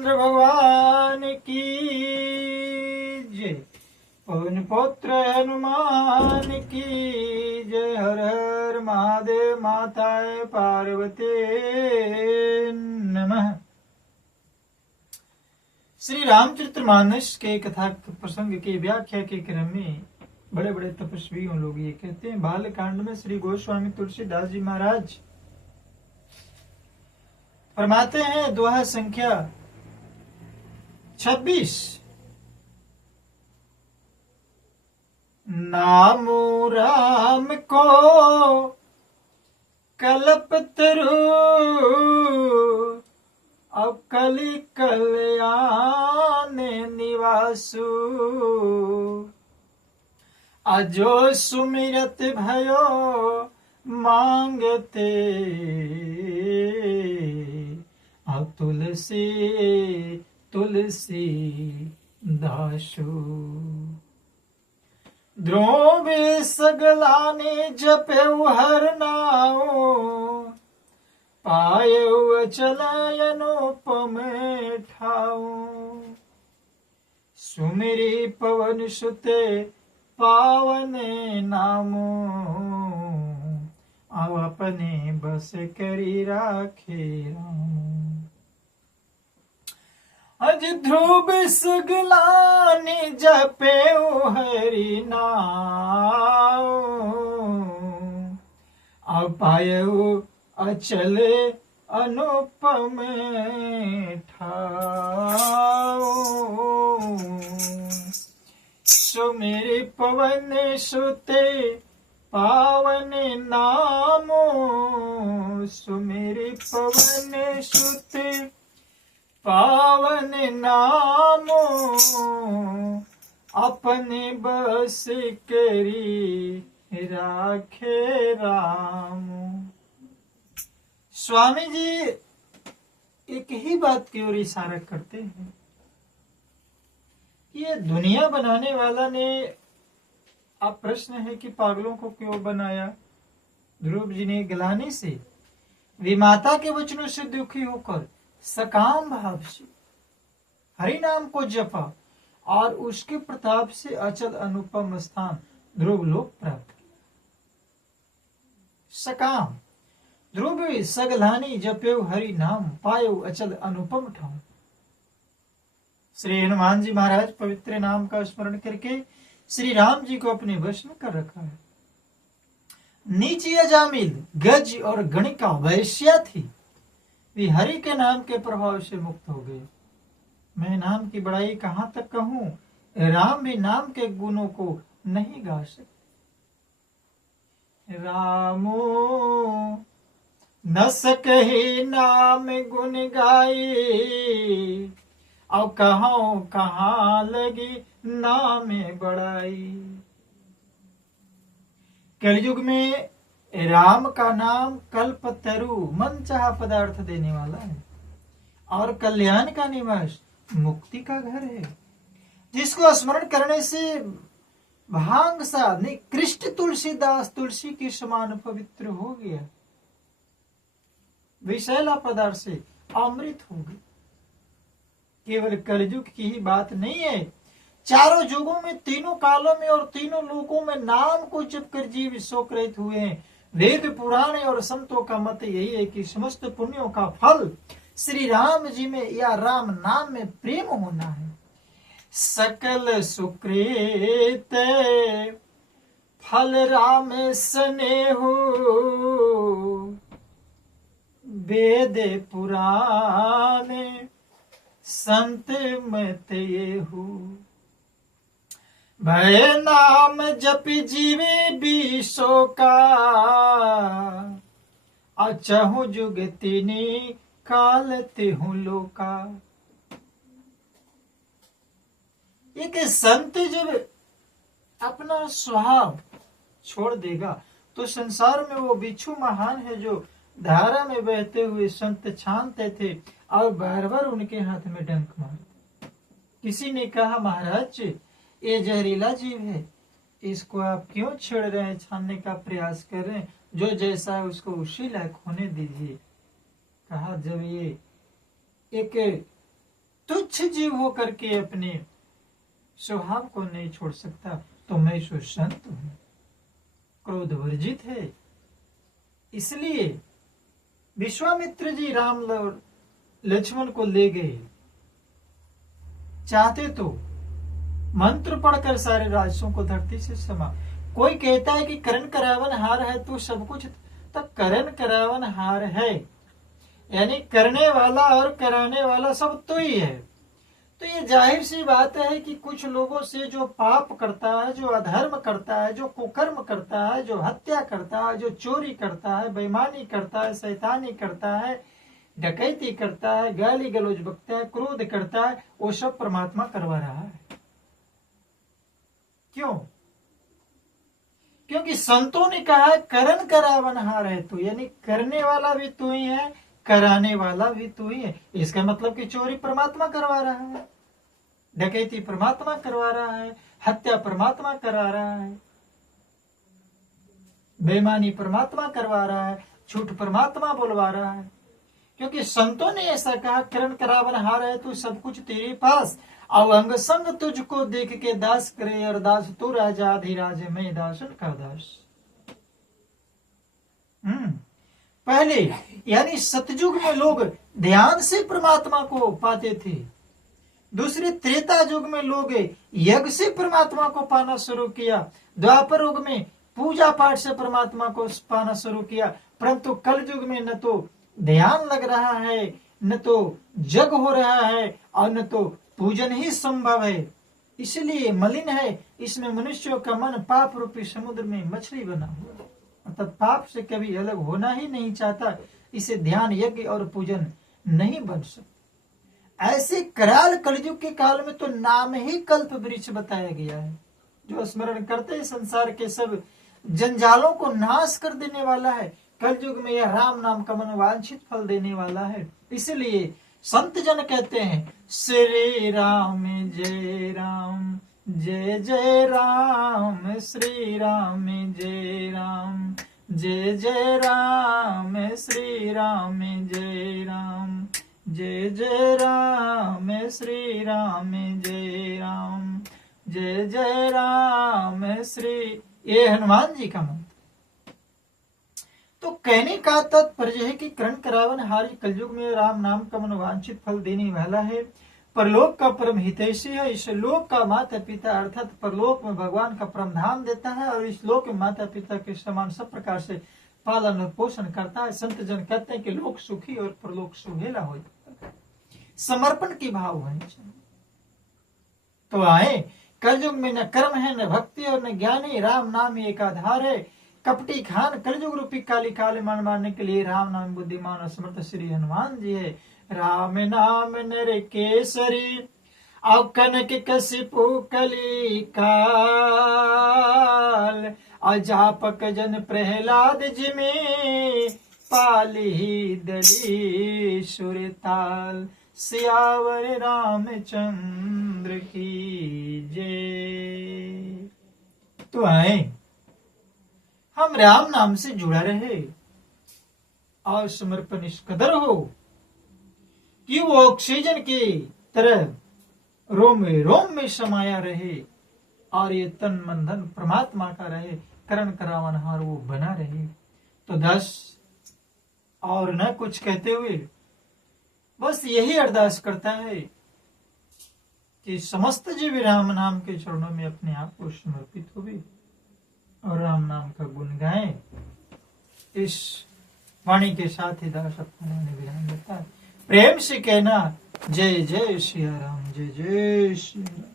रामचंद्र भगवान की जय। पवन पुत्र हनुमान की जय। हर हर महादेव। माताए पार्वती नमः। श्री रामचरितमानस के कथा प्रसंग के व्याख्या के क्रम में बड़े बड़े तपस्वियों लोग ये कहते हैं, बालकांड में श्री गोस्वामी तुलसीदास जी महाराज फरमाते हैं, दोहा संख्या 26, नामो राम को कल्पतरु अब कलि कल्याण निवासु अजो सुमिरत भयो मांगते तुलसी तुलसी दासु द्रोव सगलाने जपे हर नाओ पायो चलयनुपम ठाओ सुमिरी पवन सुते पावन नामो अब अपने बस करी राखे राम। अज ध्रुव सगलानि जपे हरि नाम अब पायो अचल अनुपम ठाओ सुमिरि पवन सुते पावन नामो सुमिरि पवन सुते पावन नामो अपने बस करी राखे राम। स्वामी जी एक ही बात की ओर इशारा करते हैं, ये दुनिया बनाने वाला ने, अब प्रश्न है कि पागलों को क्यों बनाया। ध्रुव जी ने गलाने से, विमाता के वचनों से दुखी होकर सकाम भाव से हरि नाम को जपा और उसके प्रताप से अचल अनुपम स्थान ध्रुव लोक प्राप्त किया। सकाम ध्रुव सगलानी जप्यो हरि नाम पायो अचल अनुपम ठाम। श्री हनुमान जी महाराज पवित्र नाम का स्मरण करके श्री राम जी को अपने वश में कर रखा है। नीची अजामिल गज और गणिका वैश्या थी, वे हरि के नाम के प्रभाव से मुक्त हो गए। मैं नाम की बड़ाई कहां तक कहूं, राम भी नाम के गुणों को नहीं गा सकते। रामो न सकहि नाम गुण गाई अब कहाँ लगी नाम बड़ाई। कलयुग में राम का नाम कल्पतरु मन चाहा पदार्थ देने वाला है और कल्याण का निवास मुक्ति का घर है, जिसको स्मरण करने से भांग सा निकृष्ट तुलसीदास तुलसी के समान पवित्र हो गया, विषैला पदार्थ से अमृत हो गया। केवल कलयुग की ही बात नहीं है, चारों युगों में, तीनों कालों में और तीनों लोकों में नाम को जपकर जीव शोकरहित हुए हैं। वेद पुराण और संतों का मत यही है कि समस्त पुण्यों का फल श्री राम जी में या राम नाम में प्रेम होना है। सकल सुकृत फल राम स्नेहु वेद पुराण संत मत येहु भय नाम जप जीवे बीसो का अचहु जुग तिनी काल तिहु लोका। एक संत जब अपना स्वभाव छोड़ देगा तो संसार में वो बिच्छू महान है जो धारा में बहते हुए संत छानते थे और बार बार उनके हाथ में डंक मारते। किसी ने कहा, महाराज ये जहरीला जीव है, इसको आप क्यों छेड़ रहे हैं, छानने का प्रयास कर रहे हैं, जो जैसा है उसको उसी लायक होने दीजिए। कहा, जब ये एक तुच्छ जीव होकर के अपने स्वभाव को नहीं छोड़ सकता, तो मैं सुसंत हूं, क्रोध वर्जित है। इसलिए विश्वामित्र जी राम और लक्ष्मण को ले गए। चाहते तो मंत्र पढ़कर सारे राजसों को धरती से समा। कोई कहता है कि करण करावन हार है तो सब कुछ, तो करण करावन हार है यानी करने वाला और कराने वाला सब तो ही है। तो ये जाहिर सी बात है कि कुछ लोगों से जो पाप करता है, जो अधर्म करता है, जो कुकर्म करता है, जो हत्या करता है, जो चोरी करता है, बेईमानी करता है, शैतानी करता है, डकैती करता है, गाली गलौज बकता है, क्रोध करता है, वो सब परमात्मा करवा रहा है। क्यों? क्योंकि संतों ने कहा है करण करावनहार है तू, यानी करने वाला भी तू ही है, कराने वाला भी तू ही है। इसका मतलब कि चोरी परमात्मा करवा रहा है, डकैती परमात्मा करवा रहा है, हत्या परमात्मा करा रहा है, बेईमानी परमात्मा करवा रहा है, झूठ परमात्मा बोलवा रहा है। क्योंकि संतों ने ऐसा कहा करण करावनहार है तू, सब कुछ तेरे पास, अब अंग संग तुझको देख के दास करे अरदास, तू राजा अधिराज मैं दासन का दास। पहले यानी सतयुग में लोग ध्यान से परमात्मा को पाते थे। दूसरे त्रेता युग में लोग यज्ञ से परमात्मा को पाना शुरू किया। द्वापर युग में पूजा पाठ से परमात्मा को पाना शुरू किया। परंतु कल युग में न तो ध्यान लग रहा है, न तो जग हो रहा है, और न तो पूजन ही संभव है। इसलिए मलिन है, इसमें मनुष्यों का मन पाप रूपी समुद्र में मछली बना हुआ, मतलब पाप से कभी अलग होना ही नहीं चाहता। इसे ध्यान यज्ञ और पूजन नहीं बन सकता। ऐसे कराल कलयुग के काल में तो नाम ही कल्प वृक्ष बताया गया है, जो स्मरण करते हैं संसार के सब जंजालों को नाश कर देने वाला है। कलयुग में यह राम नाम का मनोवांछित फल देने वाला है। इसलिए संत जन कहते हैं श्री राम जय राम, जय जय राम, श्री राम जय राम, जय जय राम, श्री राम जय राम, जय जय राम, श्री राम जय राम, जय जय राम श्री। ये हनुमान जी का मंत्र। तो कहने का तात्पर्य है कि करण करावन हारी कलयुग में राम नाम का मनोवांछित फल देने वाला है, परलोक का परम हितैषी है। इस लोक का माता पिता अर्थात परलोक में भगवान का परम धाम देता है, और इस लोक में माता पिता के समान सब प्रकार से पालन और पोषण करता है। संत जन कहते हैं कि लोक सुखी और परलोक सुहेला हो जाता है। समर्पण की भाव होनी चाहिए। तो आए कलयुग में न कर्म है, न भक्ति और न ज्ञान है, राम नाम ही एक आधार है। कपटी खान कलयुग रूपी काली काले मान मारने के लिए राम नाम बुद्धिमान और समर्थ श्री हनुमान जी है। राम नाम नर केसरी, और कनक कसिपु कली काल, अजापक जन प्रहलाद जिमे पाली दली सुरताल, सियावर रामचंद्र की जय। तो आए हम राम नाम से जुड़ा रहे और समर्पण इस कदर हो कि वो ऑक्सीजन की तरह रोम में समाया रहे, और ये तन मन धन परमात्मा का रहे, करण करावनहार वो बना रहे। तो 10 और न कुछ कहते हुए बस यही अरदास करता है कि समस्त जीव राम नाम के चरणों में अपने आप को समर्पित हो भी और राम नाम का गुण गाएं। इस वाणी के साथ ही दास अपना विराम देता है। प्रेम से कहना जय जय श्री राम, जय जय श्री राम।